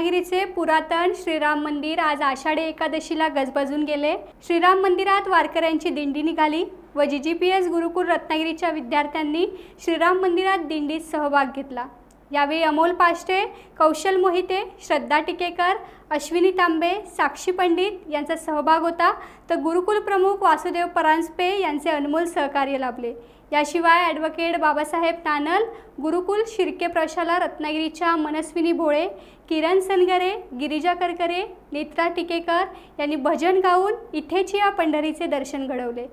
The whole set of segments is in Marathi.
रत्नागिरीचे पुरातन श्रीराम मंदिर आज आषाढी एकादशीला गजबजून गेले। श्रीराम मंदिरात वारकऱ्यांची दिंडी निघाली व जीजीपीएस गुरुकुल रत्नागिरीच्या विद्यार्थ्यांनी श्रीराम मंदिरात दिंडीत सहभाग घेतला। यावेळी अमोल पाष्टे, कौशल मोहिते, श्रद्धा टिकेकर, अश्विनी तांबे, साक्षी पंडित यांचा सहभाग होता, तर गुरुकुल प्रमुख वासुदेव परांजपे यांचे अनमोल सहकार्य लाभले। याशिवाय ॲडव्होकेट बाबासाहेब तानल, गुरुकुल शिर्के प्रशाला रत्नागिरीच्या मनस्विनी भोळे, किरण सनगरे, गिरिजा करकरे, नेत्रा टिकेकर यांनी भजन गाऊन इथेच या पंढरीचे दर्शन घडवले।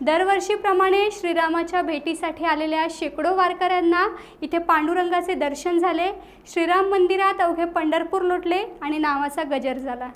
दरवर्षीप्रमाणे श्रीरामाच्या भेटीसाठी आलेल्या शेकडो वारकऱ्यांना इथे पांडुरंगाचे दर्शन झाले। श्रीराम मंदिरात अवघे पंढरपूर लोटले आणि नावाचा गजर झाला।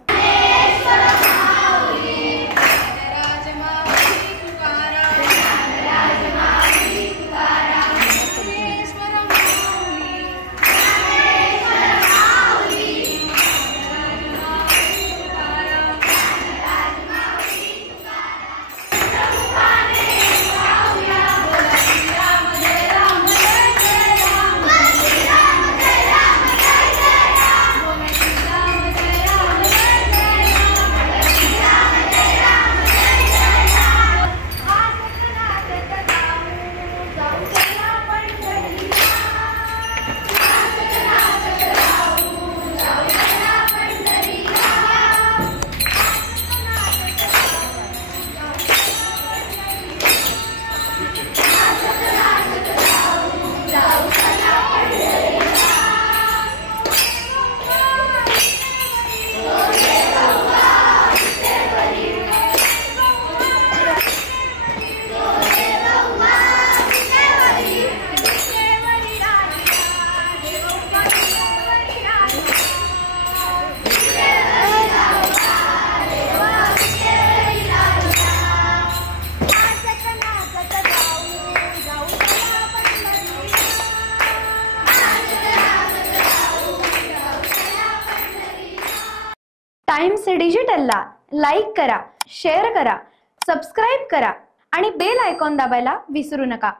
टाइम्स डिजिटलला लाईक करा, शेअर करा, सबस्क्राइब करा आणि बेल आयकॉन दाबायला विसरू नका।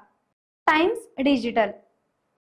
Times digital.